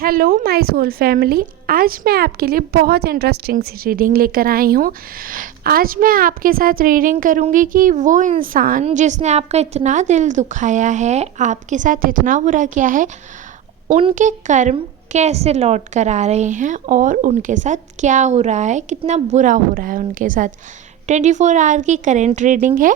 Hello my soul family. आज मैं आपके लिए बहुत इंटरेस्टिंग सी रीडिंग लेकर आई हूँ। आज मैं आपके साथ रीडिंग करूँगी कि वो इंसान जिसने आपका इतना दिल दुखाया है, आपके साथ इतना बुरा किया है, उनके कर्म कैसे लौट कर आ रहे हैं और उनके साथ क्या हो रहा है, कितना बुरा हो रहा है उनके साथ। 24 आवर की करेंट रीडिंग है।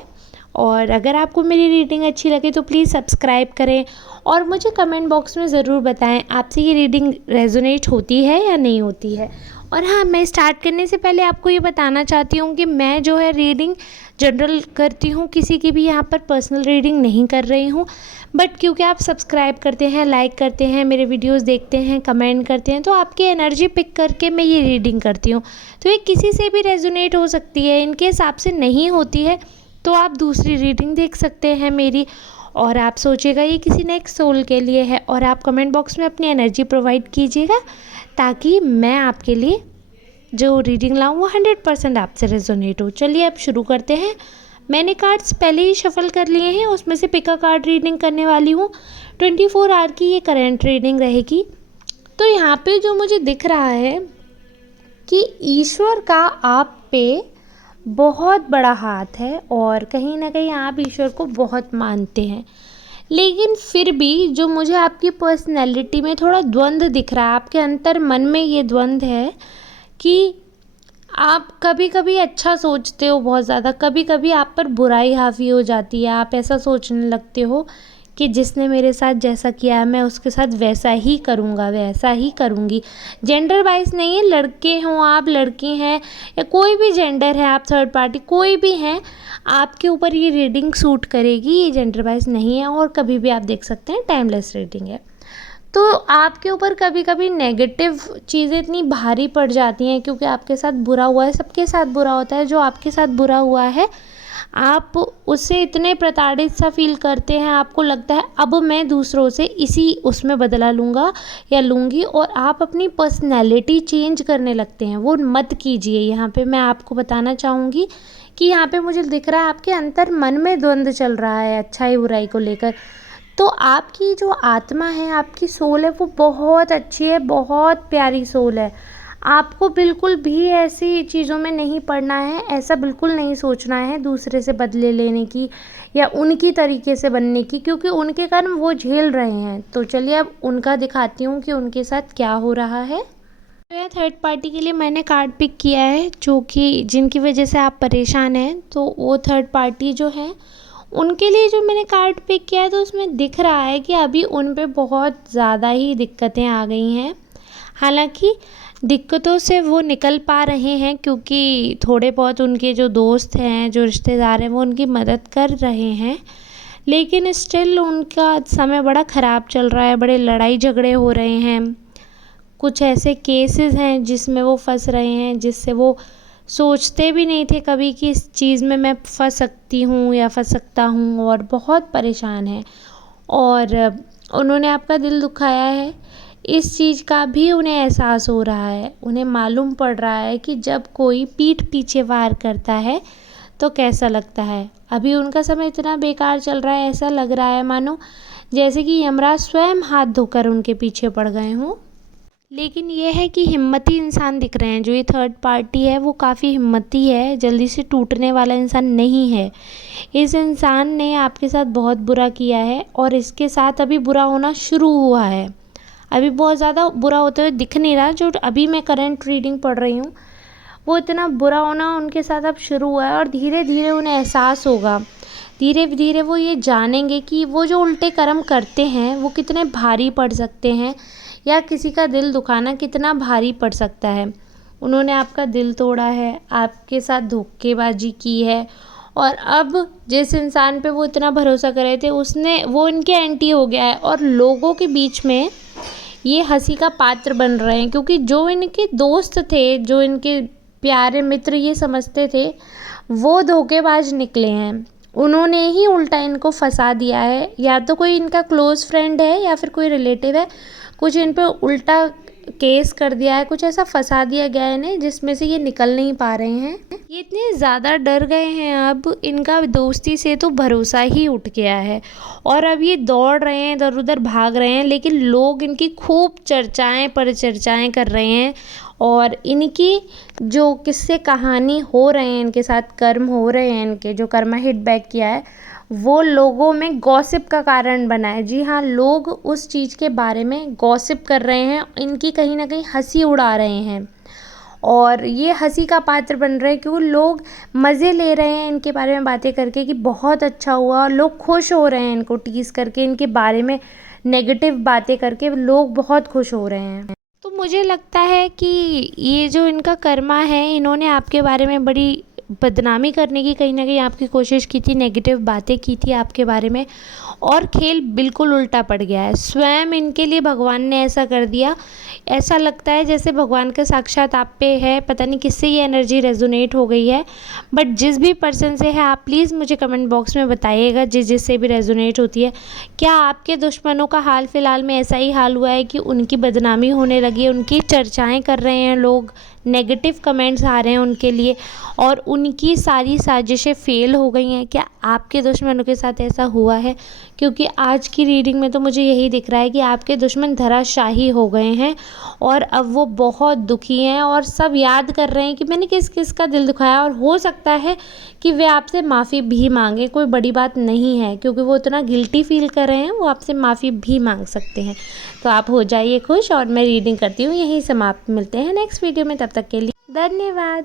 और अगर आपको मेरी रीडिंग अच्छी लगे तो प्लीज़ सब्सक्राइब करें और मुझे कमेंट बॉक्स में ज़रूर बताएं आपसे ये रीडिंग रेजोनेट होती है या नहीं होती है। और हाँ, मैं स्टार्ट करने से पहले आपको ये बताना चाहती हूँ कि मैं जो है रीडिंग जनरल करती हूँ, किसी की भी यहाँ पर पर्सनल रीडिंग नहीं कर रही हूँ। बट क्योंकि आप सब्सक्राइब करते हैं, लाइक करते हैं, मेरे वीडियोस देखते हैं, कमेंट करते हैं, तो आपकी एनर्जी पिक करके मैं ये रीडिंग करती हूँ। तो ये किसी से भी रेजोनेट हो सकती है। इनके हिसाब से नहीं होती है तो आप दूसरी रीडिंग देख सकते हैं मेरी। और आप सोचिएगा ये किसी नेक्स्ट सोल के लिए है और आप कमेंट बॉक्स में अपनी एनर्जी प्रोवाइड कीजिएगा ताकि मैं आपके लिए जो रीडिंग लाऊं वो 100% आपसे रेजोनेट हो। चलिए अब शुरू करते हैं। मैंने कार्ड्स पहले ही शफल कर लिए हैं, उसमें से पिक अ कार्ड रीडिंग करने वाली हूँ। 24 आवर की ये करंट रीडिंग रहेगी। तो यहाँ पे जो मुझे दिख रहा है कि ईश्वर का आप पे बहुत बड़ा हाथ है और कहीं ना कहीं आप ईश्वर को बहुत मानते हैं। लेकिन फिर भी जो मुझे आपकी पर्सनैलिटी में थोड़ा द्वंद्व दिख रहा है, आपके अंतर मन में ये द्वंद्व है कि आप कभी कभी अच्छा सोचते हो बहुत ज़्यादा, कभी कभी आप पर बुराई हावी हो जाती है। आप ऐसा सोचने लगते हो कि जिसने मेरे साथ जैसा किया है मैं उसके साथ वैसा ही करूँगा, वैसा ही करूँगी। जेंडर वाइज नहीं है, लड़के हों आप, लड़की हैं, या कोई भी जेंडर है, आप थर्ड पार्टी कोई भी हैं, आपके ऊपर ये रीडिंग सूट करेगी। ये जेंडर वाइज नहीं है और कभी भी आप देख सकते हैं, टाइमलेस रीडिंग है। तो आपके ऊपर कभी कभी नेगेटिव चीज़ें इतनी भारी पड़ जाती हैं क्योंकि आपके साथ बुरा हुआ है। सबके साथ बुरा होता है। जो आपके साथ बुरा हुआ है आप उससे इतने प्रताड़ित सा फील करते हैं, आपको लगता है अब मैं दूसरों से इसी उसमें बदला लूँगा या लूँगी, और आप अपनी पर्सनैलिटी चेंज करने लगते हैं। वो मत कीजिए। यहाँ पे मैं आपको बताना चाहूँगी कि यहाँ पे मुझे दिख रहा है आपके अंतर मन में द्वंद्व चल रहा है अच्छाई बुराई को लेकर। तो आपकी जो आत्मा है, आपकी सोल है, वो बहुत अच्छी है, बहुत प्यारी सोल है। आपको बिल्कुल भी ऐसी चीज़ों में नहीं पड़ना है, ऐसा बिल्कुल नहीं सोचना है दूसरे से बदले लेने की या उनकी तरीके से बनने की, क्योंकि उनके कर्म वो झेल रहे हैं। तो चलिए अब उनका दिखाती हूँ कि उनके साथ क्या हो रहा है। तो थर्ड पार्टी के लिए मैंने कार्ड पिक किया है जो कि जिनकी वजह से आप परेशान हैं। तो वो थर्ड पार्टी जो है उनके लिए जो मैंने कार्ड पिक किया है, तो उसमें दिख रहा है कि अभी उन पे बहुत ज़्यादा ही दिक्कतें आ गई हैं। हालांकि दिक्कतों से वो निकल पा रहे हैं क्योंकि थोड़े बहुत उनके जो दोस्त हैं, जो रिश्तेदार हैं, वो उनकी मदद कर रहे हैं। लेकिन स्टिल उनका समय बड़ा ख़राब चल रहा है, बड़े लड़ाई झगड़े हो रहे हैं। कुछ ऐसे केसेस हैं जिसमें वो फंस रहे हैं जिससे वो सोचते भी नहीं थे कभी कि इस चीज़ में मैं फंस सकती हूँ या फंस सकता हूँ, और बहुत परेशान हैं। और उन्होंने आपका दिल दुखाया है, इस चीज़ का भी उन्हें एहसास हो रहा है। उन्हें मालूम पड़ रहा है कि जब कोई पीठ पीछे वार करता है तो कैसा लगता है। अभी उनका समय इतना बेकार चल रहा है, ऐसा लग रहा है मानो जैसे कि यमराज स्वयं हाथ धोकर उनके पीछे पड़ गए हों। लेकिन ये है कि हिम्मती इंसान दिख रहे हैं। जो ये थर्ड पार्टी है वो काफ़ी हिम्मती है, जल्दी से टूटने वाला इंसान नहीं है। इस इंसान ने आपके साथ बहुत बुरा किया है और इसके साथ अभी बुरा होना शुरू हुआ है। अभी बहुत ज़्यादा बुरा होते हुए दिख नहीं रहा। जो अभी मैं करंट रीडिंग पढ़ रही हूँ वो इतना बुरा होना उनके साथ अब शुरू हुआ है और धीरे धीरे उन्हें एहसास होगा। धीरे धीरे वो ये जानेंगे कि वो जो उल्टे कर्म करते हैं वो कितने भारी पड़ सकते हैं, या किसी का दिल दुखाना कितना भारी पड़ सकता है। उन्होंने आपका दिल तोड़ा है, आपके साथ धोखेबाजी की है, और अब जिस इंसान पे वो इतना भरोसा कर रहे थे वो इनके एंटी हो गया है और लोगों के बीच में ये हंसी का पात्र बन रहे हैं। क्योंकि जो इनके दोस्त थे, जो इनके प्यारे मित्र ये समझते थे, वो धोखेबाज निकले हैं। उन्होंने ही उल्टा इनको फंसा दिया है। या तो कोई इनका क्लोज़ फ्रेंड है या फिर कोई रिलेटिव है, कुछ इन पे उल्टा केस कर दिया है, कुछ ऐसा फंसा दिया गया है इन्हें जिसमें से ये निकल नहीं पा रहे हैं। ये इतने ज़्यादा डर गए हैं, अब इनका दोस्ती से तो भरोसा ही उठ गया है और अब ये दौड़ रहे हैं, इधर उधर भाग रहे हैं, लेकिन लोग इनकी खूब चर्चाएं परिचर्चाएं कर रहे हैं और इनकी जो किस्से कहानी हो रहे हैं, इनके साथ कर्म हो रहे हैं, इनके जो कर्मा हिट बैक किया है वो लोगों में गॉसिप का कारण बना है। जी हाँ, लोग उस चीज़ के बारे में गॉसिप कर रहे हैं, इनकी कहीं ना कहीं हंसी उड़ा रहे हैं और ये हंसी का पात्र बन रहे हैं क्योंकि लोग मज़े ले रहे हैं इनके बारे में बातें करके कि बहुत अच्छा हुआ और लोग खुश हो रहे हैं इनको टीज़ करके, इनके बारे में नेगेटिव बातें करके लोग बहुत खुश हो रहे हैं। तो मुझे लगता है कि ये जो इनका कर्मा है, इन्होंने आपके बारे में बड़ी बदनामी करने की कहीं ना कहीं आपकी कोशिश की थी, नेगेटिव बातें की थी आपके बारे में और खेल बिल्कुल उल्टा पड़ गया है। स्वयं इनके लिए भगवान ने ऐसा कर दिया, ऐसा लगता है जैसे भगवान का साक्षात आप पे है, पता नहीं किससे ये एनर्जी रेजोनेट हो गई है। बट जिस भी पर्सन से है आप प्लीज़ मुझे कमेंट बॉक्स में बताइएगा, जिससे भी रेजोनेट होती है, क्या आपके दुश्मनों का हाल फिलहाल में ऐसा ही हाल हुआ है कि उनकी बदनामी होने लगी है, उनकी चर्चाएँ कर रहे हैं लोग, नेगेटिव कमेंट्स आ रहे हैं उनके लिए और उनकी सारी साजिशें फ़ेल हो गई हैं? क्या आपके दुश्मनों के साथ ऐसा हुआ है? क्योंकि आज की रीडिंग में तो मुझे यही दिख रहा है कि आपके दुश्मन धराशायी हो गए हैं और अब वो बहुत दुखी हैं और सब याद कर रहे हैं कि मैंने किस किस का दिल दुखाया और हो सकता है कि वे आपसे माफ़ी भी मांगे, कोई बड़ी बात नहीं है क्योंकि वो इतना गिल्टी फील कर रहे हैं, वो आपसे माफ़ी भी मांग सकते हैं। तो आप हो जाइए खुश और मैं रीडिंग करती हूँ यहीं समाप्त। मिलते हैं नेक्स्ट वीडियो में, तब तक के लिए धन्यवाद।